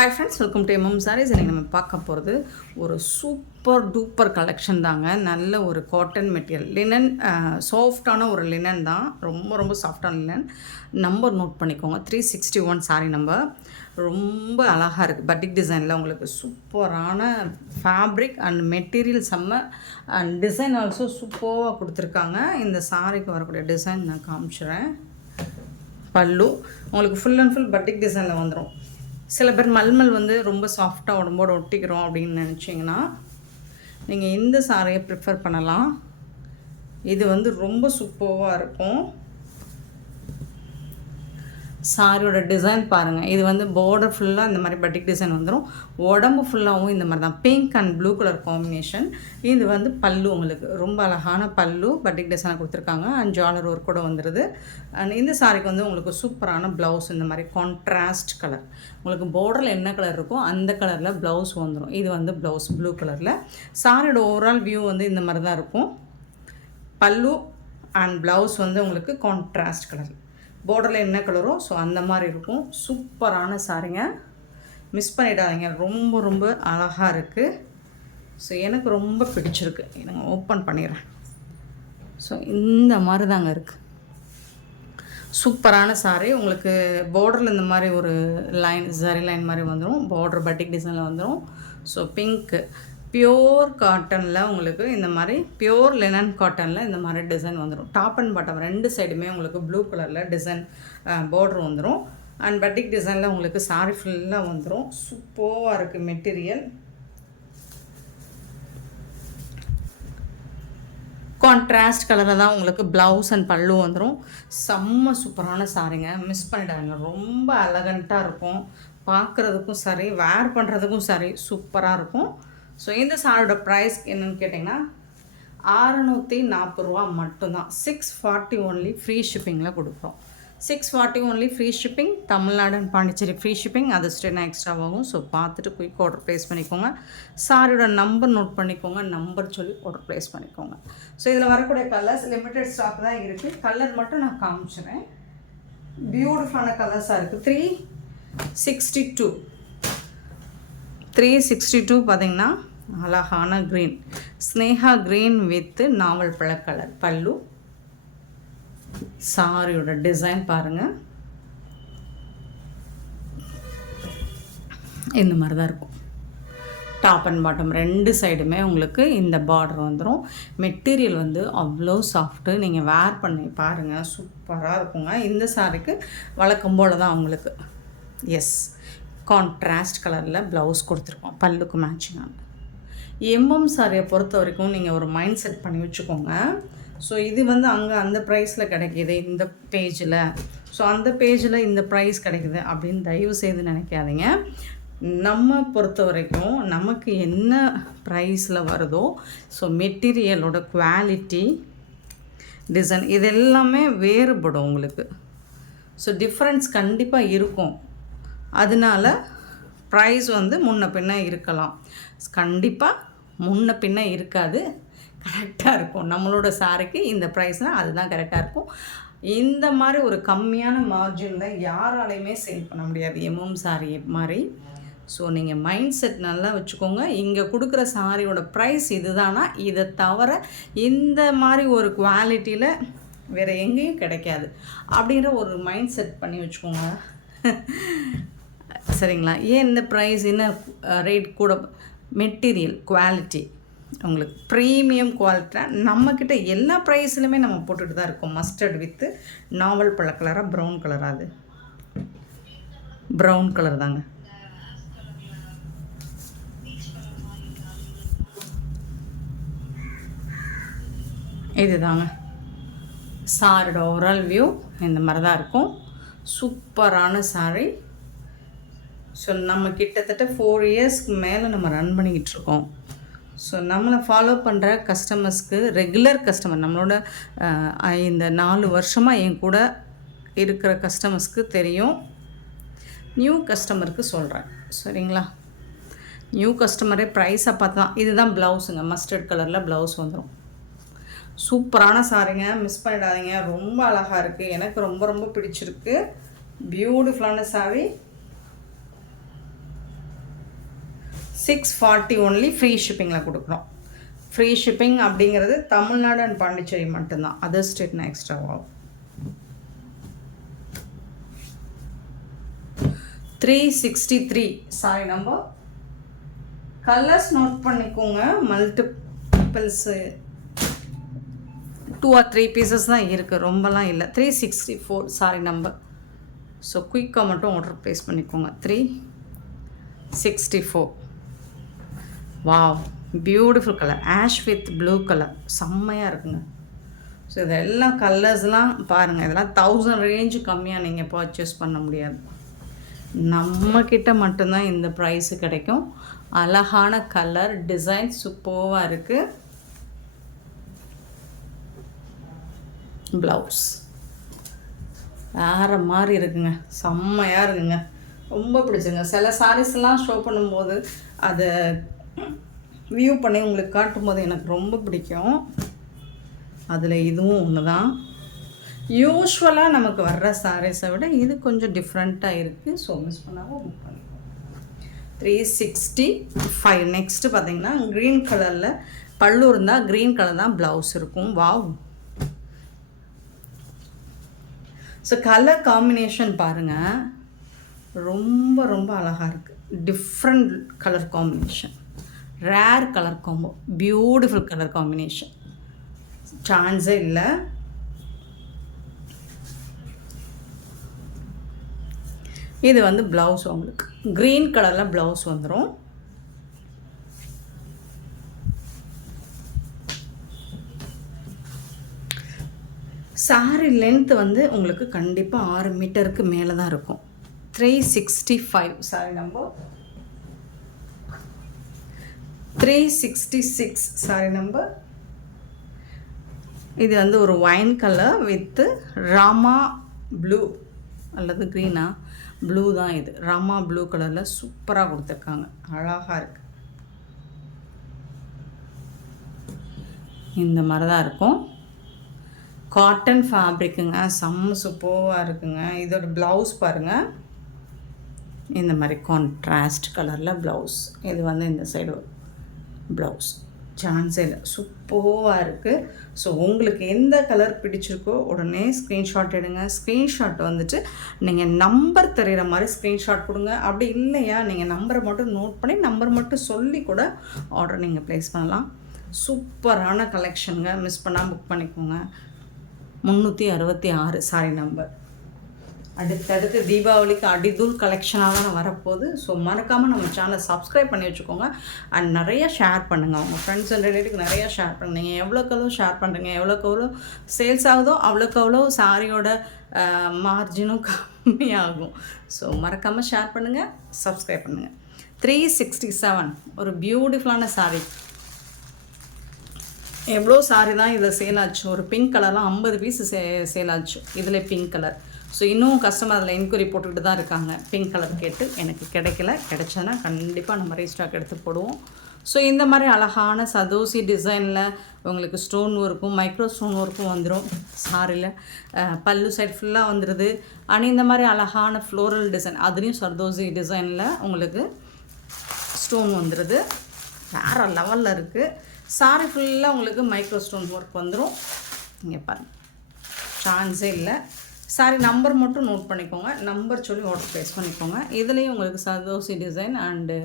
Hi friends, welcome to MM sarees. இன்றைக்கி நம்ம பார்க்க போகிறது ஒரு சூப்பர் டூப்பர் கலெக்ஷன் தாங்க. நல்ல ஒரு காட்டன் மெட்டீரியல், லினன், சாஃப்டான ஒரு லினன் தான், ரொம்ப ரொம்ப சாஃப்டான லினன். நம்பர் நோட் பண்ணிக்கோங்க, 361 சாரீ நம்பர். ரொம்ப அழகாக இருக்குது, பட்டிக் டிசைனில் உங்களுக்கு சூப்பரான ஃபேப்ரிக் அண்ட் மெட்டீரியல் செம்ம, அண்ட் டிசைன் ஆல்சோ சூப்பராக கொடுத்துருக்காங்க. இந்த சாரீக்கு வரக்கூடிய டிசைன் நான் காமிச்சுறேன். பல்லு உங்களுக்கு ஃபுல் அண்ட் ஃபுல் பட்டிக் டிசைனில் வந்துடும். சில பேர் மல்மல் வந்து ரொம்ப சாஃப்டாக உடம்போடு ஒட்டிக்கிறோம் அப்படின்னு நினச்சிங்கன்னா நீங்கள் இந்த சாரியை ப்ரிஃபர் பண்ணலாம். இது வந்து ரொம்ப சூப்பராக இருக்கும். சாரியோட டிசைன் பாருங்கள். இது வந்து பார்டர் ஃபுல்லாக இந்த மாதிரி பட்டிக் டிசைன் வந்துடும். உடம்பு ஃபுல்லாகவும் இந்த மாதிரி தான், pink and blue colour combination. இது வந்து பல்லு, உங்களுக்கு ரொம்ப அழகான பல்லு பட்டிக் டிசைனாக கொடுத்துருக்காங்க. அண்ட் ஜாலர் ஒர்க் கூட வந்துடுது. அண்ட் இந்த சாரிக்கு வந்து உங்களுக்கு சூப்பரான ப்ளவுஸ், இந்த மாதிரி கான்ட்ராஸ்ட் கலர். உங்களுக்கு பார்டரில் என்ன கலர் இருக்கோ அந்த கலரில் ப்ளவுஸ் வந்துடும். இது வந்து ப்ளவுஸ் ப்ளூ கலரில். சாரியோட ஓவரால் வியூ வந்து இந்த மாதிரி தான் இருக்கும். பல்லு அண்ட் ப்ளவுஸ் வந்து உங்களுக்கு கான்ட்ராஸ்ட் கலர், பார்டரில் என்ன கலரோ ஸோ அந்த மாதிரி இருக்கும். சூப்பரான சாரிங்க, மிஸ் பண்ணிடாதீங்க. ரொம்ப ரொம்ப அழகாக இருக்குது. ஸோ எனக்கு ரொம்ப பிடிச்சிருக்கு. நான் ஓப்பன் பண்ணிடுறேன். ஸோ இந்த மாதிரி தாங்க இருக்குது. சூப்பரான சாரி. உங்களுக்கு பார்டரில் இந்த மாதிரி ஒரு லைன், ஜரி லைன் மாதிரி வந்துடும். பார்டர் பட்டிக் டிசைனில் வந்துடும். ஸோ பிங்க்கு பியோர் காட்டனில் உங்களுக்கு இந்த மாதிரி, பியோர் லினன் காட்டனில் இந்த மாதிரி டிசைன் வந்துடும். டாப் அண்ட் பாட்டம் ரெண்டு சைடுமே உங்களுக்கு ப்ளூ கலரில் டிசைன் பார்டர் வந்துடும். அண்ட் பட்டிக் டிசைனில் உங்களுக்கு சாரி ஃபுல்லாக வந்துடும். சூப்பராக இருக்குது மெட்டீரியல். கான்ட்ராஸ்ட் கலரில் தான் உங்களுக்கு ப்ளவுஸ் அண்ட் பல்லு வந்துடும். செம்ம சூப்பரான சாரிங்க, மிஸ் பண்ணிடாதீங்க. ரொம்ப எலகண்ட்டாக இருக்கும், பார்க்குறதுக்கும் சரி, வேர் பண்ணுறதுக்கும் சரி, சூப்பராக இருக்கும். ஸோ இந்த சாரியோட ப்ரைஸ் என்னென்னு கேட்டிங்கன்னா 640 ரூபா மட்டும்தான். 640 ஒன்லி, ஃப்ரீ ஷிப்பிங்கில் கொடுக்குறோம். 640 only, free shipping. Tamil Nadu and Pondicherry free shipping, அது ஸ்டேனா எக்ஸ்ட்ராவாகும். ஸோ பார்த்துட்டு குயிக் ஆர்டர் ப்ளேஸ் பண்ணிக்கோங்க. சாரியோட நம்பர் நோட் பண்ணிக்கோங்க, நம்பர் சொல்லி ஆர்டர் ப்ளேஸ் பண்ணிக்கோங்க. ஸோ இதில் வரக்கூடிய கலர்ஸ் லிமிட்டட் ஸ்டாக் தான் இருக்குது. கலர் மட்டும் நான் காமிச்சிடுறேன். பியூட்டிஃபுல்லான கலர்ஸாக இருக்குது. 362 பார்த்திங்கன்னா அழகான க்ரீன், ஸ்னேகா க்ரீன் வித் நாவல் பழ கலர் பல்லு. சாரியோட டிசைன் பாருங்கள், இந்த மாதிரி தான் இருக்கும். டாப் அண்ட் பாட்டம் ரெண்டு சைடுமே உங்களுக்கு இந்த பார்டர் வந்துடும். மெட்டீரியல் வந்து அவ்வளோ சாஃப்ட்டு, நீங்கள் வேர் பண்ணி பாருங்கள், சூப்பராக இருக்குங்க. இந்த சாரிக்கு வழக்கம் போல் தான் உங்களுக்கு கான்ட்ராஸ்ட் கலரில் ப்ளவுஸ் கொடுத்துருக்கோம், பல்லுக்கு மேட்சிங்கான. எம்எம் சாரியை பொறுத்த வரைக்கும் நீங்கள் ஒரு மைண்ட் செட் பண்ணி வச்சுக்கோங்க. ஸோ இது வந்து அங்கே அந்த ப்ரைஸில் கிடைக்கிது இந்த பேஜில், ஸோ அந்த பேஜில் இந்த ப்ரைஸ் கிடைக்குது அப்படின்னு தயவு செய்து நினைக்காதீங்க. நம்ம பொறுத்த வரைக்கும் நமக்கு என்ன ப்ரைஸில் வருதோ, ஸோ மெட்டீரியலோட குவாலிட்டி, டிசைன் இது எல்லாமே வேறுபடும் உங்களுக்கு. ஸோ டிஃப்ரென்ஸ் கண்டிப்பாக இருக்கும். அதனால ப்ரைஸ் வந்து முன்ன பின்ன இருக்கலாம், கண்டிப்பாக முன்ன பின்ன இருக்காது, கரெக்டாக இருக்கும். நம்மளோட சாரிக்கு இந்த ப்ரைஸ்னால் அதுதான் கரெக்டாக இருக்கும். இந்த மாதிரி ஒரு கம்மியான மார்ஜினில் யாராலையுமே சேல் பண்ண முடியாது எம்எம் சாரி மாதிரி. ஸோ நீங்கள் மைண்ட் செட் நல்லா வச்சுக்கோங்க. இங்கே கொடுக்குற சாரியோட ப்ரைஸ் இதுதானா, இதை தவிர இந்த மாதிரி ஒரு குவாலிட்டியில் வேறு எங்கேயும் கிடைக்காது அப்படின்ற ஒரு மைண்ட் செட் பண்ணி வச்சுக்கோங்க. சரிங்களா? ஏன் இந்த ப்ரைஸ், என்ன ரேட் கூட, மெட்டீரியல் குவாலிட்டி உங்களுக்கு ப்ரீமியம் குவாலிட்டியாக நம்மக்கிட்ட எல்லா ப்ரைஸ்லையுமே நம்ம போட்டுகிட்டு தான் இருக்கோம். மஸ்டர்ட் வித்து நாவல் பழ கலராக, ப்ரௌன் கலராக, அது ப்ரௌன் கலர் தாங்க. இது தாங்க சாரியோட ஓவரால் வியூ இந்த மாதிரி தான் இருக்கும். சூப்பரான சாரி. ஸோ நம்ம கிட்டத்தட்ட 4 இயர்ஸ்க்கு மேலே நம்ம ரன் பண்ணிக்கிட்டு இருக்கோம். ஸோ நம்மளை ஃபாலோ பண்ணுற கஸ்டமர்ஸ்க்கு, ரெகுலர் கஸ்டமர், நம்மளோட இந்த 4 வருஷமாக என் கூட இருக்கிற கஸ்டமர்ஸ்க்கு தெரியும். நியூ கஸ்டமருக்கு சொல்கிறேன், சரிங்களா? நியூ கஸ்டமரே ப்ரைஸை பார்த்து தான். இதுதான் ப்ளவுஸுங்க, மஸ்டர்ட் கலரில் ப்ளவுஸ் வந்துடும். சூப்பரான சாரிங்க, மிஸ் பண்ணிடாதீங்க. ரொம்ப அழகாக இருக்குது, எனக்கு ரொம்ப ரொம்ப பிடிச்சிருக்கு. பியூட்டிஃபுல்லான சாரி. 640 ஒன்லி ஃப்ரீ ஷிப்பிங்கில் கொடுக்குறோம். ஃப்ரீ ஷிப்பிங் அப்படிங்கிறது தமிழ்நாடு அண்ட் பாண்டிச்சேரி மட்டும்தான், அதர் ஸ்டேட்னா எக்ஸ்ட்ராவாகும். 363 சாரி நம்பர். கலர்ஸ் நோட் பண்ணிக்கோங்க, மல்டிபிள்ஸு 2 or 3 பீசஸ் தான் இருக்குது, ரொம்பலாம் இல்லை. 364 சாரி நம்பர். ஸோ குயிக்காக மட்டும் ஆர்டர் ப்ளேஸ் பண்ணிக்கோங்க. 364. Wow, beautiful colour, ash with blue colour, செம்மையாக இருக்குங்க. ஸோ இதெல்லாம் கலர்ஸ்லாம் பாருங்கள், இதெல்லாம் 1000 ரேஞ்சு கம்மியாக நீங்கள் பர்ச்சேஸ் பண்ண முடியாது. நம்மக்கிட்ட மட்டும்தான் இந்த ப்ரைஸு கிடைக்கும். அழகான கலர், டிசைன் சூப்பராக இருக்குது. ப்ளவுஸ் வேறு மாதிரி இருக்குங்க, செம்மையாக இருக்குங்க, ரொம்ப பிடிச்சிங்க. சில சாரீஸ்லாம் ஷோ பண்ணும்போது அதை வியூ பண்ணி உங்களுக்கு காட்டும்போது எனக்கு ரொம்ப பிடிக்கும். அதில் இதுவும் ஒன்று தான். யூஸ்வலாக நமக்கு வர்ற சாரீஸை விட இது கொஞ்சம் டிஃப்ரெண்ட்டாக இருக்குது. ஸோ மிஸ் பண்ணாமல் புக் பண்ணிக்கோங்க. 365. நெக்ஸ்ட்டு பார்த்தீங்கன்னா க்ரீன் கலரில் பல்லு இருந்தால் க்ரீன் கலர் தான் ப்ளவுஸ் இருக்கும். வாவ், ஸோ கலர் காம்பினேஷன் பாருங்கள், ரொம்ப ரொம்ப அழகாக இருக்குது. Different colour combination, rare colour combo, beautiful colour combination, சான்ஸே இல்லை. இது வந்து ப்ளவுஸ் உங்களுக்கு க்ரீன் கலரில் ப்ளவுஸ் வந்துடும். சாரி லென்த் வந்து உங்களுக்கு கண்டிப்பாக 6 மீட்டருக்கு மேலே தான் இருக்கும். 365 சாரி நம்பர். 366 sorry number. இது வந்து ஒரு wine colour with Rama blue அல்லது க்ரீனா ப்ளூ தான். இது ராமா ப்ளூ கலரில் சூப்பராக கொடுத்துருக்காங்க, அழகாக இருக்குது. இந்த மாதிரி தான் இருக்கும். காட்டன் ஃபேப்ரிக்குங்க, செம்ம சூப்பராக இருக்குங்க. இதோட ப்ளவுஸ் பாருங்கள், இந்த மாதிரி கான்ட்ராஸ்ட் கலரில் ப்ளவுஸ். இது வந்து இந்த சைடு ப்ளவுஸ், சான்ஸே இல்லை, சூப்பராக இருக்குது. ஸோ உங்களுக்கு எந்த கலர் பிடிச்சிருக்கோ உடனே ஸ்க்ரீன்ஷாட் எடுங்க. ஸ்க்ரீன்ஷாட் வந்துட்டு நீங்கள் நம்பர் தெரிகிற மாதிரி ஸ்க்ரீன்ஷாட் கொடுங்க. அப்படி இல்லையா நீங்கள் நம்பரை மட்டும் நோட் பண்ணி நம்பர் மட்டும் சொல்லி கூட ஆர்டர் நீங்கள் ப்ளேஸ் பண்ணலாம். சூப்பரான கலெக்ஷனுங்க, மிஸ் பண்ணால் புக் பண்ணிக்கோங்க. 366 சாரி நம்பர். அடுத்தடுத்து தீபாவளிக்கு அடிதூள் கலெக்ஷனாக தான் வரப்போகுது. ஸோ மறக்காமல் நம்ம சேனலை சப்ஸ்கிரைப் பண்ணி வச்சுக்கோங்க. அண்ட் நிறையா ஷேர் பண்ணுங்கள், உங்கள் ஃப்ரெண்ட்ஸ் அண்ட் ரிலேட்டிவ்க்கு நிறையா ஷேர் பண்ணுங்கள். நீங்கள் எவ்வளோக்கு எவ்வளோ ஷேர் பண்ணுறீங்க, எவ்வளோக்கு எவ்வளோ சேல்ஸ் ஆகுதோ அவ்வளோக்கு அவ்வளோ சாரியோட மார்ஜினும் கம்மியாகும். ஸோ மறக்காமல் ஷேர் பண்ணுங்கள், சப்ஸ்கிரைப் பண்ணுங்கள். 367 ஒரு பியூட்டிஃபுல்லான சாரி. எவ்வளோ சாரி தான் இதில் சேல் ஆச்சு. ஒரு பிங்க் கலர்லாம் 50 பீஸ் சேல் ஆச்சு. இதில் பிங்க் கலர். ஸோ இன்னும் கஸ்டமர் அதில் என்கொயரி போட்டுக்கிட்டு தான் இருக்காங்க, பிங்க் கலர் கேட்டு. எனக்கு கிடைக்கல, கிடைச்சேன்னா கண்டிப்பாக நம்ம ரீஸ்டாக் எடுத்து போடுவோம். ஸோ இந்த மாதிரி அழகான சதோசி டிசைனில் உங்களுக்கு ஸ்டோன் ஒர்க்கும் மைக்ரோ ஸ்டோன் ஒர்க்கும் வந்துடும் சாரியில். பல்லு சைட் ஃபுல்லாக வந்துடுது. ஆனால் இந்த மாதிரி அழகான ஃப்ளோரல் டிசைன், அதுலேயும் சர்தோசி டிசைனில் உங்களுக்கு ஸ்டோன் வந்துடுது. வேறு லெவலில் இருக்குது. சாரி ஃபுல்லாக உங்களுக்கு மைக்ரோ ஸ்டோன் ஒர்க் வந்துடும். இங்கே பாருங்கள், சான்ஸே இல்லை. சாரி நம்பர் மட்டும் நோட் பண்ணிக்கோங்க, நம்பர் சொல்லி ஆர்டர் ப்ளேஸ் பண்ணிக்கோங்க. இதுலேயும் உங்களுக்கு zardozi design and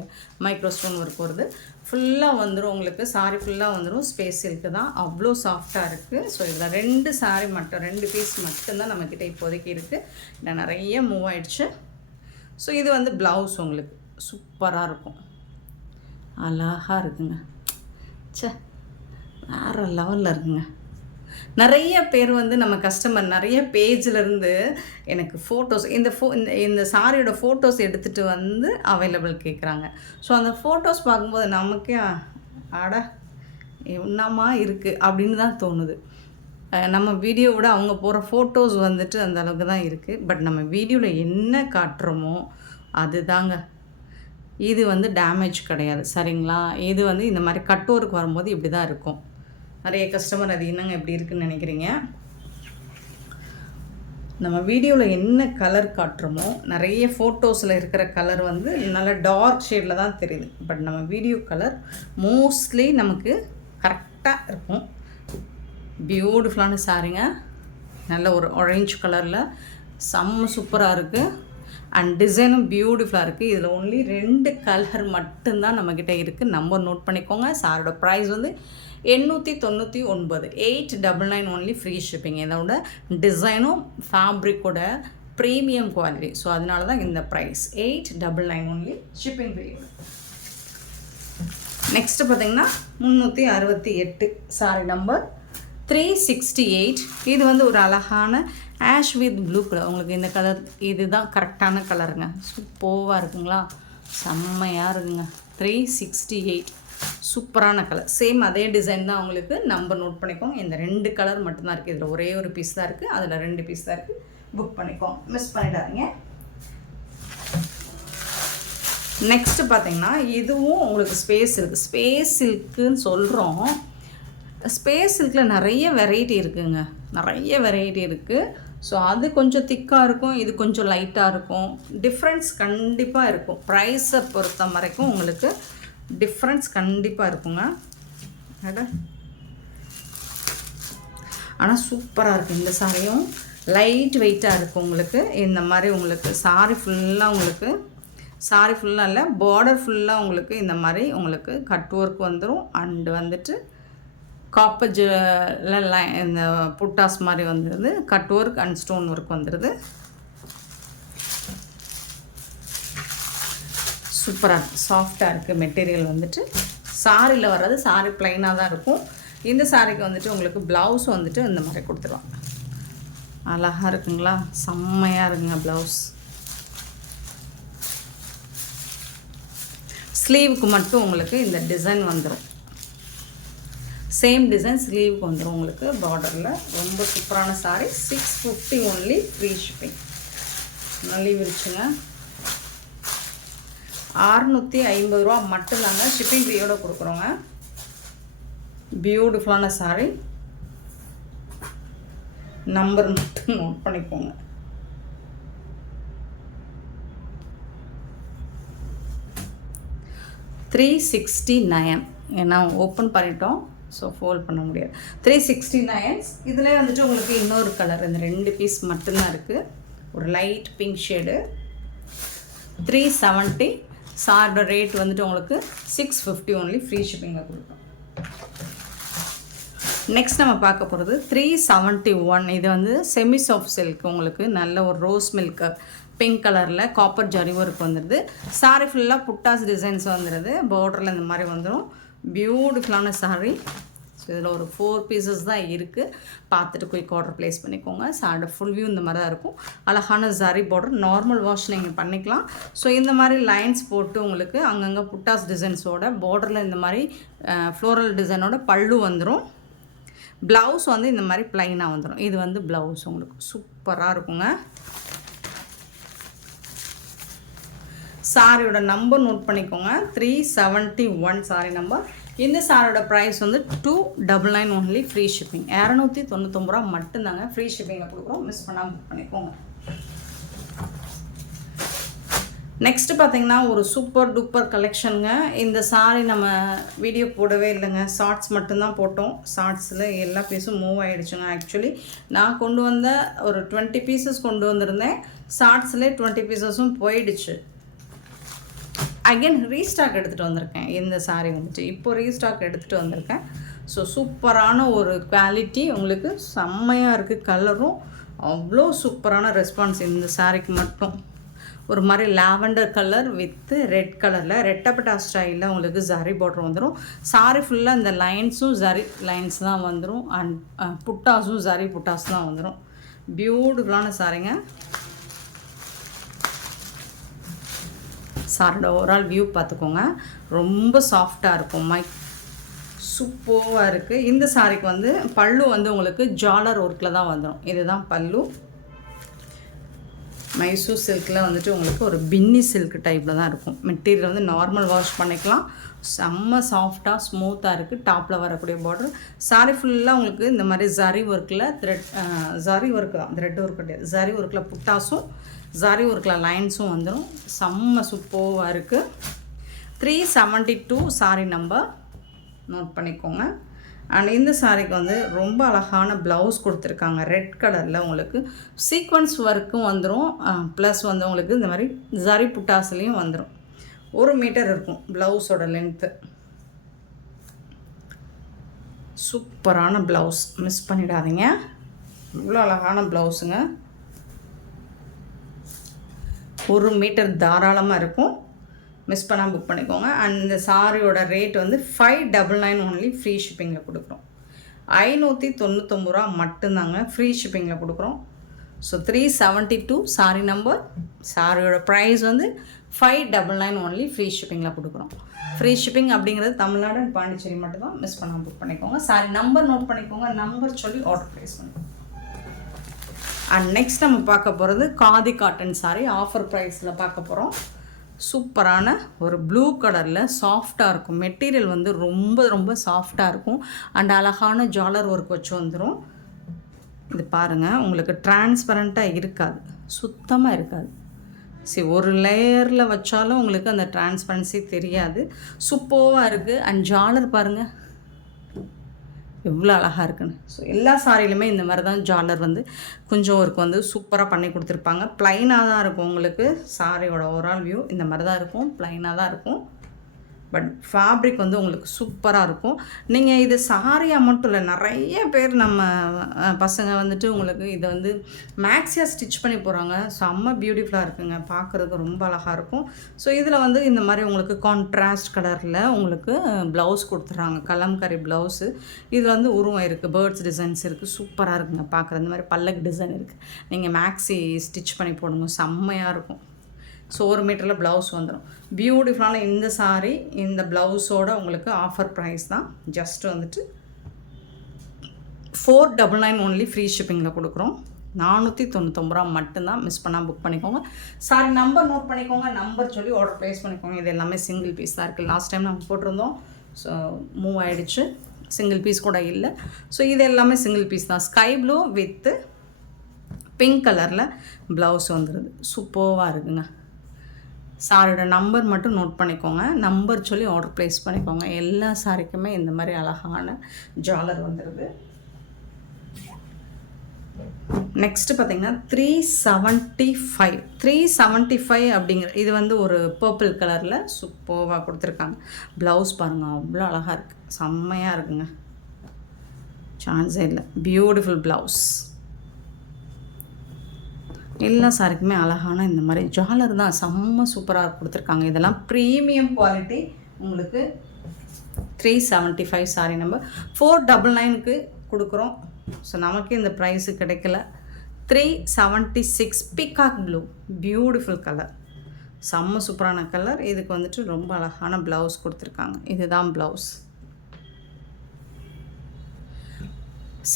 micro stone work வருது. ஃபுல்லாக வந்துடும் உங்களுக்கு, சாரி ஃபுல்லாக வந்துடும். ஸ்பேஸ் சில்க்கு தான், அவ்வளோ சாஃப்டாக இருக்குது. ஸோ இதில் 2 சாரி மட்டும் 2 பீஸ் மட்டும்தான் நம்மக்கிட்ட இப்போதைக்கு இருக்குது. நான் நிறைய மூவ் ஆகிடுச்சு. ஸோ இது வந்து ப்ளவுஸ் உங்களுக்கு சூப்பராக இருக்கும், அழகாக இருக்குங்க. சே, வேறு லெவலில் இருக்குங்க. நிறைய பேர் வந்து நம்ம கஸ்டமர் நிறைய பேஜிலேருந்து எனக்கு ஃபோட்டோஸ் இந்த சாரியோட ஃபோட்டோஸ் எடுத்துகிட்டு வந்து அவைலபிள் கேட்குறாங்க. ஸோ அந்த ஃபோட்டோஸ் பார்க்கும்போது நமக்கே அட என்னமா இருக்குது அப்படின்னு தான் தோணுது. நம்ம வீடியோவோட அவங்க போகிற ஃபோட்டோஸ் வந்துட்டு அந்த அளவுக்கு தான் இருக்குது. பட் நம்ம வீடியோவில் என்ன காட்டுறோமோ அது தாங்க. இது வந்து டேமேஜ் கிடையாது, சரிங்களா? இது வந்து இந்த மாதிரி கட்டோருக்கு வரும்போது இப்படி தான் இருக்கும். நிறைய கஸ்டமர் அது என்னங்க எப்படி இருக்குன்னு நினைக்கிறீங்க. நம்ம வீடியோவில் என்ன கலர் காட்டுறோமோ நிறைய ஃபோட்டோஸில் இருக்கிற கலர் வந்து நல்ல டார்க் ஷேடில் தான் தெரியுது. பட் நம்ம வீடியோ கலர் மோஸ்ட்லி நமக்கு கரெக்டாக இருக்கும். பியூட்டிஃபுல்லான சாரீங்க, நல்ல ஒரு ஆரஞ்சு கலரில் செம்ம சூப்பராக இருக்குது. அண்ட் டிசைனும் பியூட்டிஃபுல்லாக இருக்குது. இதில் ஒன்லி 2 கலர் மட்டும்தான் நம்மக்கிட்ட இருக்குது. நம்பர் நோட் பண்ணிக்கோங்க. சாரோட ப்ரைஸ் வந்து 899, 899 ஒன்லி, ஃப்ரீ ஷிப்பிங். இதோட டிசைனும் ஃபேப்ரிக்கோட ப்ரீமியம் குவாலிட்டி. ஸோ அதனால தான் இந்த price 899 only, shipping free. Next பார்த்திங்கன்னா 368 சாரி நம்பர் 368. இது வந்து ஒரு அழகான ஆஷ் வித் ப்ளூ கலர். உங்களுக்கு இந்த கலர் இதுதான் கரெக்டான கலருங்க. சூப்பராக இருக்குங்களா, செம்மையாக இருக்குங்க. 368 சூப்பரான கலர். சேம் அதே டிசைன் தான். உங்களுக்கு நம்பர் நோட் பண்ணிக்கோங்க. இந்த 2 கலர் மட்டும்தான் இருக்குது. இதில் ஒரே ஒரு பீஸ் தான் இருக்குது, அதில் 2 பீஸ் தான் இருக்குது. புக் பண்ணிக்கோங்க, மிஸ் பண்ணிடாதீங்க. நெக்ஸ்ட்டு பார்த்தீங்கன்னா இதுவும் உங்களுக்கு ஸ்பேஸ் சில்க். ஸ்பேஸ் சில்க்குன்னு சொல்கிறோம். ஸ்பேஸ் சில்கில் நிறைய வெரைட்டி இருக்குதுங்க, நிறைய வெரைட்டி இருக்குது. ஸோ அது கொஞ்சம் திக்காக இருக்கும், இது கொஞ்சம் லைட்டாக இருக்கும். டிஃப்ரென்ஸ் கண்டிப்பாக இருக்கும். ப்ரைஸை பொறுத்த வரைக்கும் உங்களுக்கு டிஃப்ரென்ஸ் கண்டிப்பாக இருக்குங்க. ஆனால் சூப்பராக இருக்குது. இந்த சாரியும் லைட் வெயிட்டாக இருக்குது. உங்களுக்கு இந்த மாதிரி உங்களுக்கு சாரி ஃபுல்லாக இல்லை, பார்டர் ஃபுல்லாக உங்களுக்கு இந்த மாதிரி உங்களுக்கு கட் ஒர்க் வந்துடும். அண்டு வந்துட்டு காப்பர் இந்த புட்டாஸ் மாதிரி வந்துடுது. Cut work and stone work வந்துடுது. சூப்பராக இருக்குது, சாஃப்டாக இருக்குது. மெட்டீரியல் வந்துட்டு சாரியில் வர்றது, சாரி ப்ளைனாக தான் இருக்கும். இந்த சாரிக்கு வந்துட்டு உங்களுக்கு ப்ளவுஸ் வந்துட்டு இந்த மாதிரி கொடுத்துருவாங்க. அழகாக இருக்குங்களா, செம்மையாக இருக்குங்க ப்ளவுஸ். ஸ்லீவுக்கு மட்டும் உங்களுக்கு இந்த டிசைன் வந்துடும். சேம் டிசைன் ஸ்லீவுக்கு வந்துடும் உங்களுக்கு பார்டரில். ரொம்ப சூப்பரான சாரி. 650 only, free shipping. நல்லி விரிச்சுங்க. 650 ரூபா மட்டும்தாங்க, ஷிப்பிங் ஃப்ரீயோடு கொடுக்குறோங்க. பியூட்டிஃபுல்லான சாரி. நம்பர் மட்டும் நோட் பண்ணிக்கோங்க. $369. ஏன்னா ஓப்பன் பண்ணிட்டோம், ஸோ ஃபோல்ட் பண்ண முடியாது. 369. இதில் வந்துட்டு உங்களுக்கு இன்னொரு கலர், இந்த 2 பீஸ் மட்டும்தான் இருக்குது. ஒரு லைட் பிங்க் ஷேடு. 370. சாரோட ரேட் வந்துட்டு உங்களுக்கு 650 ஒன்லி, ஃப்ரீ ஷிப்பிங்கில் கொடுக்கும். நெக்ஸ்ட் நம்ம பார்க்க போகிறது 371. இது வந்து செமி சாஃப்ட் சில்க். உங்களுக்கு நல்ல ஒரு ரோஸ் மில்க் பிங்க் கலரில் காப்பர் ஜரி ஒர்க் வந்துடுது. சாரி ஃபுல்லாக புட்டாஸ் டிசைன்ஸ் வந்துடுது. பார்டரில் இந்த மாதிரி வந்துடும். பியூட்டிஃபுல்லான சாரி. ஸோ இதில் ஒரு 4 பீசஸ் தான் இருக்குது. பார்த்துட்டு குயிக் ஆர்டர் ப்ளேஸ் பண்ணிக்கோங்க. சாரோட ஃபுல் வியூ இந்த மாதிரி தான் இருக்கும். அழகான ஜரி பார்டர், நார்மல் வாஷ் நீங்கள் பண்ணிக்கலாம். ஸோ இந்த மாதிரி லைன்ஸ் போட்டு உங்களுக்கு அங்கங்கே புட்டாஸ் டிசைன்ஸோட பார்டரில் இந்த மாதிரி ஃப்ளோரல் டிசைனோட பல்லு வந்துடும். ப்ளவுஸ் வந்து இந்த மாதிரி ப்ளைனாக வந்துடும். இது வந்து ப்ளவுஸ் உங்களுக்கு சூப்பராக இருக்குங்க. சாரியோட நம்பர் நோட் பண்ணிக்கோங்க. 371 சாரி நம்பர். இந்த சாரோட ப்ரைஸ் வந்து 299 ஒன்லி, ஃப்ரீ ஷிப்பிங். 299 ரூபா மட்டும்தாங்க, ஃப்ரீ ஷிப்பிங்கில் கொடுக்குறோம். மிஸ் பண்ணாமல் புக் பண்ணிக்கோங்க. நெக்ஸ்ட்டு பார்த்தீங்கன்னா ஒரு சூப்பர் டூப்பர் கலெக்ஷனுங்க. இந்த சாரி நம்ம வீடியோ போடவே இல்லைங்க, ஷார்ட்ஸ் மட்டும்தான் போட்டோம். ஷார்ட்ஸில் எல்லா பீஸும் மூவ் ஆகிடுச்சுங்க. ஆக்சுவலி நான் கொண்டு வந்த ஒரு 20 பீசஸ் கொண்டு வந்திருந்தேன். ஷார்ட்ஸில் 20 பீசஸும் போயிடுச்சு. அகெயின் ரீஸ்டாக் எடுத்துகிட்டு வந்திருக்கேன். இந்த சாரீ வந்துட்டு இப்போ ரீஸ்டாக் எடுத்துகிட்டு வந்திருக்கேன். ஸோ சூப்பரான ஒரு குவாலிட்டி, உங்களுக்கு செம்மையாக இருக்குது. கலரும் அவ்வளோ சூப்பரான ரெஸ்பான்ஸ் இந்த சாரீக்கு மட்டும். ஒரு மாதிரி லாவெண்டர் கலர் வித் ரெட் கலரில் ரெட்டப்பட்டா ஸ்டைலில் உங்களுக்கு ஜரி பார்டர் வந்துடும். சாரி ஃபுல்லாக இந்த லைன்ஸும் ஜரி லைன்ஸ் தான் வந்துடும். அண்ட் புட்டாஸும் ஜரி புட்டாஸ் தான் வந்துடும். பியூட்டிஃபுல்லான சாரிங்க. சாரோட ஓவரால் வியூ பார்த்துக்கோங்க. ரொம்ப சாஃப்டாக இருக்கும். சூப்பராக இருக்குது. இந்த சாரிக்கு வந்து பல்லு வந்து உங்களுக்கு ஜாலர் ஒர்க்கில் தான் வந்துடும். இதுதான் பல்லு. மைசூர் சில்கில் வந்துட்டு உங்களுக்கு ஒரு பின்னி சில்க் டைப்பில் தான் இருக்கும். மெட்டீரியல் வந்து நார்மல் வாஷ் பண்ணிக்கலாம். செம்ம சாஃப்டாக ஸ்மூத்தாக இருக்குது. டாப்பில் வரக்கூடிய பார்டர். சாரி ஃபுல்லாக உங்களுக்கு இந்த மாதிரி ஜரி ஒர்க்கில் ஜரி ஒர்க்கு தான், த்ரெட் ஒர்க் கிடையாது. ஜரி ஒர்க்கில் புட்டாஸும் ஜரி ஒர்க்கில் லைன்ஸும் வந்துடும். செம்ம சூப்பராக இருக்குது. 372 சாரி நம்பர் நோட் பண்ணிக்கோங்க. அண்ட் இந்த சாரிக்கு வந்து ரொம்ப அழகான ப்ளவுஸ் கொடுத்துருக்காங்க. ரெட் கலரில் உங்களுக்கு சீக்வன்ஸ் ஒர்க்கும் வந்துடும். ப்ளஸ் வந்து உங்களுக்கு இந்த மாதிரி ஜரி புட்டாஸ்லேயும் வந்துடும். 1 மீட்டர் இருக்கும் ப்ளவுஸோட லென்த்து. சூப்பரான ப்ளவுஸ், மிஸ் பண்ணிடாதீங்க. இவ்வளோ அழகான ப்ளவுஸுங்க. 1 மீட்டர் தாராளமாக இருக்கும். மிஸ் பண்ணால் புக் பண்ணிக்கோங்க. அண்ட் இந்த சாரியோட ரேட் வந்து 599 ஒன்லி. ஃப்ரீ ஷிப்பிங்கில் கொடுக்குறோம். 599 ரூபா மட்டும்தாங்க ஃப்ரீ ஷிப்பிங்கில் கொடுக்குறோம். So 372 sorry number. சாரியோட ப்ரைஸ் வந்து 599 ஒன்லி. ஃப்ரீ ஷிப்பிங்கில் கொடுக்குறோம். ஃப்ரீ ஷிப்பிங் அப்படிங்கிறது தமிழ்நாடு அண்ட் பாண்டிச்சேரி மட்டும்தான். மிஸ் பண்ணால் புக் பண்ணிக்கோங்க. சாரி நம்பர் நோட் பண்ணிக்கோங்க. நம்பர் சொல்லி ஆர்டர் ப்ளேஸ் பண்ணிக்கோங்க. அண்ட் நெக்ஸ்ட் நம்ம பார்க்க போகிறது காதி காட்டன் சாரி. ஆஃபர் ப்ரைஸில் பார்க்க போகிறோம். சூப்பரான ஒரு ப்ளூ கலரில் சாஃப்டாக இருக்கும். மெட்டீரியல் வந்து ரொம்ப ரொம்ப சாஃப்டாக இருக்கும். அண்ட் அழகான ஜாலர் ஒர்க் வச்சு வந்துடும். இது பாருங்கள், உங்களுக்கு டிரான்ஸ்பரண்ட்டாக இருக்காது, சுத்தமாக இருக்காது. சரி, ஒரு லேயரில் வச்சாலும் உங்களுக்கு அந்த டிரான்ஸ்பரன்சி தெரியாது. சூப்பராக இருக்குது. அண்ட் ஜாலர் பாருங்கள் எவ்வளோ அழகாக இருக்குன்னு. ஸோ எல்லா சாரிலையுமே இந்த மாதிரி தான் ஜாலர் வந்து கொஞ்சம் ஒர்க் வந்து சூப்பராக பண்ணி கொடுத்துருப்பாங்க. ப்ளைனாக தான் இருக்கும். உங்களுக்கு சாரியோட ஓவரால் வியூ இந்த மாதிரி தான் இருக்கும். ப்ளைனாக தான் இருக்கும். பட் ஃபேப்ரிக் வந்து உங்களுக்கு சூப்பராக இருக்கும். நீங்கள் இது சாரியாக மட்டும் இல்லை, நிறைய பேர் நம்ம பசங்க வந்துட்டு உங்களுக்கு இதை வந்து மேக்ஸியாக ஸ்டிச் பண்ணி போகிறாங்க. செம்ம பியூட்டிஃபுல்லாக இருக்குங்க, பார்க்குறதுக்கு ரொம்ப அழகாக இருக்கும். ஸோ இதில் வந்து இந்த மாதிரி உங்களுக்கு கான்ட்ராஸ்ட் கலரில் உங்களுக்கு ப்ளவுஸ் கொடுத்துட்றாங்க. கலம்கரி ப்ளவுஸு. இதில் வந்து உருவம் இருக்குது, பேர்ட்ஸ் டிசைன்ஸ் இருக்குது. சூப்பராக இருக்குங்க பார்க்குறது. இந்த மாதிரி பல்லக் டிசைன் இருக்குது. நீங்கள் மேக்ஸி ஸ்டிச் பண்ணி போடுங்க, செம்மையாக இருக்கும். ஸோ 1 மீட்டரில் ப்ளவுஸ் வந்துடும். பியூட்டிஃபுல்லான இந்த சாரீ இந்த ப்ளவுஸோட உங்களுக்கு ஆஃபர் ப்ரைஸ் தான். ஜஸ்ட் வந்துட்டு 499 ஒன்லி. ஃப்ரீ ஷிப்பிங்கில் கொடுக்குறோம். 499 ரூபா மட்டும்தான். மிஸ் பண்ணால் புக் பண்ணிக்கோங்க. சாரி நம்பர் நோட் பண்ணிக்கோங்க. நம்பர் சொல்லி ஆர்டர் ப்ளேஸ் பண்ணிக்கோங்க. இது எல்லாமே சிங்கிள் பீஸ் தான் இருக்குது. லாஸ்ட் டைம் நம்ம போட்டிருந்தோம். ஸோ மூவ் ஆகிடுச்சு. சிங்கிள் பீஸ் கூட இல்லை. ஸோ இது எல்லாமே சிங்கிள் பீஸ் தான். ஸ்கை ப்ளூ வித்து பிங்க் கலரில் ப்ளவுஸ் வந்துடுது. சூப்பராக இருக்குங்க. சாரியோட நம்பர் மட்டும் நோட் பண்ணிக்கோங்க. நம்பர் சொல்லி ஆர்டர் ப்ளேஸ் பண்ணிக்கோங்க. எல்லா சாரிக்குமே இந்த மாதிரி அழகான ஜாலர் வந்துடுது. நெக்ஸ்ட்டு பார்த்திங்கன்னா 375 அப்படிங்கிற இது வந்து ஒரு பர்பிள் கலரில் சூப்பராக கொடுத்துருக்காங்க. ப்ளவுஸ் பாருங்கள், அவ்வளோ அழகாக இருக்குது. செம்மையாக இருக்குங்க, சான்ஸே இல்லை. Beautiful blouse. எல்லா சாரிக்குமே அழகான இந்த மாதிரி ஜாலர் தான். செம்ம சூப்பராக கொடுத்துருக்காங்க. இதெல்லாம் ப்ரீமியம் குவாலிட்டி. உங்களுக்கு 375 சாரி நம்பர் 499க்கு கொடுக்குறோம். ஸோ நமக்கு இந்த ப்ரைஸு கிடைக்கல. 376 பீகாக் ப்ளூ, பியூட்டிஃபுல் கலர், செம்ம சூப்பரான கலர். இதுக்கு வந்துட்டு ரொம்ப அழகான ப்ளவுஸ் கொடுத்துருக்காங்க. இதுதான் ப்ளவுஸ்,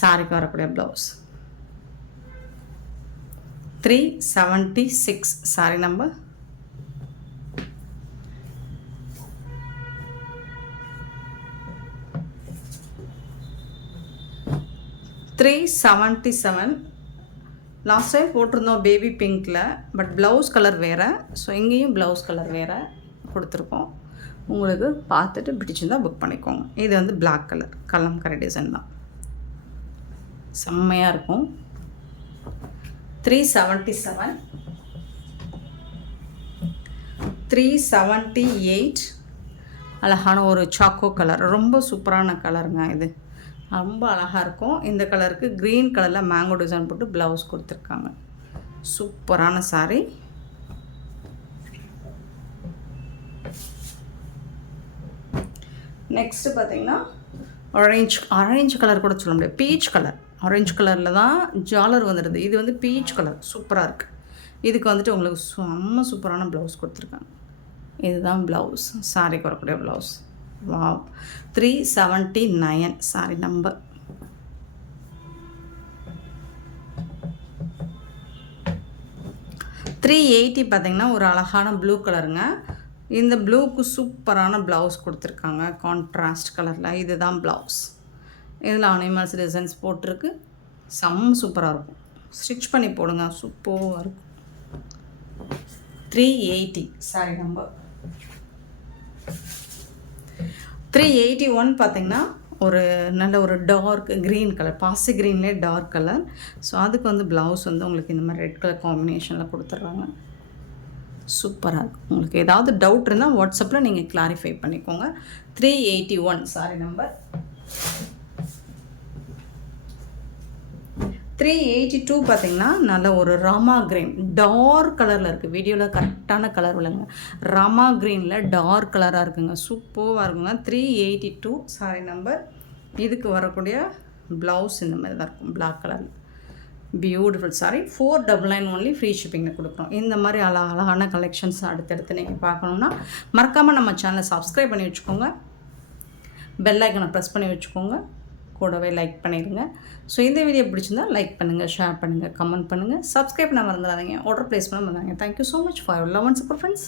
சாரிக்கு வரக்கூடிய blouse. 376 sorry number. $377. Last time போட்டிருந்தோம் பேபி பிங்க்கில். பட் ப்ளவுஸ் கலர் வேறு. ஸோ இங்கேயும் ப்ளவுஸ் கலர் வேறு கொடுத்துருக்கோம். உங்களுக்கு பார்த்துட்டு பிடிச்சிருந்தால் புக் பண்ணிக்கோங்க. இது வந்து பிளாக் கலர் கலம்கரி டிசைன் தான். செம்மையாக இருக்கும். 377. 378 அழகான ஒரு சாக்கோ கலர், ரொம்ப சூப்பரான கலருங்க. இது ரொம்ப அழகாக இருக்கும். இந்த கலருக்கு க்ரீன் கலரில் மேங்கோ டிசைன் போட்டு ப்ளவுஸ் கொடுத்துருக்காங்க. சூப்பரான சாரீ. நெக்ஸ்ட்டு பார்த்திங்கன்னா ஆரஞ்சு கலர் கூட சொல்ல முடியாது, பீச் கலர். ஆரஞ்சு கலரில் தான் ஜாலர் வந்துடுது. இது வந்து பீச் கலர், சூப்பராக இருக்குது. இதுக்கு வந்துட்டு உங்களுக்கு செம்ம சூப்பரான ப்ளவுஸ் கொடுத்துருக்காங்க. இதுதான் ப்ளவுஸ், சாரிக்கு வரக்கூடிய ப்ளவுஸ். வாவ். 379 sorry number. 380 பார்த்தீங்கன்னா ஒரு அழகான ப்ளூ கலருங்க. இந்த ப்ளூக்கு சூப்பரான ப்ளவுஸ் கொடுத்துருக்காங்க கான்ட்ராஸ்ட் கலரில். இதுதான் ப்ளவுஸ். இதில் அனிமல்ஸ் டிசைன்ஸ் போட்டிருக்கு. சூப்பராக இருக்கும். ஸ்டிச் பண்ணி போடுங்க, சூப்பராக இருக்கும். 380 சாரி நம்பர் 381 பார்த்தீங்கன்னா ஒரு நல்ல ஒரு டார்க் க்ரீன் கலர், பாசி க்ரீன்லேயே டார்க் கலர். ஸோ அதுக்கு வந்து ப்ளவுஸ் வந்து உங்களுக்கு இந்த மாதிரி ரெட் கலர் காம்பினேஷனில் கொடுத்துட்றாங்க. சூப்பராக இருக்கும். உங்களுக்கு ஏதாவது டவுட் இருந்தால் வாட்ஸ்அப்பில் நீங்கள் கிளாரிஃபை பண்ணிக்கோங்க. 381 சாரி நம்பர் 382 பார்த்தீங்கன்னா நல்ல ஒரு ராமா க்ரீன் டார்க் கலரில் இருக்குது. வீடியோவில் கரெக்டான கலர் விளங்க. ராமா க்ரீனில் டார்க் கலராக இருக்குங்க. சூப்பராக இருக்குங்க. 382 சாரி நம்பர். இதுக்கு வரக்கூடிய ப்ளவுஸ் இந்த மாதிரி தான் இருக்கும், பிளாக் கலரில். Beautiful sorry. 499 ஒன்லி ஃப்ரீ ஷிப்பிங்கில் கொடுக்குறோம். இந்த மாதிரி அழகான கலெக்ஷன்ஸ் அடுத்தடுத்து நீங்கள் பார்க்கணுன்னா மறக்காமல் நம்ம சேனலை சப்ஸ்கிரைப் பண்ணி வச்சுக்கோங்க. பெல் ஐக்கனை ப்ரெஸ் பண்ணி வச்சுக்கோங்க. கூடவே லைக் பண்ணிடுங்க. ஸோ இந்த வீடியோ பிடிச்சிருந்தா லைக் பண்ணுங்கள், ஷேர் பண்ணுங்கள், கமெண்ட் பண்ணுங்கள், சப்ஸ்கிரைப் பண்ண மறந்துடாதீங்க, ஆர்டர் ப்ளேஸ் பண்ண மறந்துடாதீங்க. Thank you so much for your love and support friends.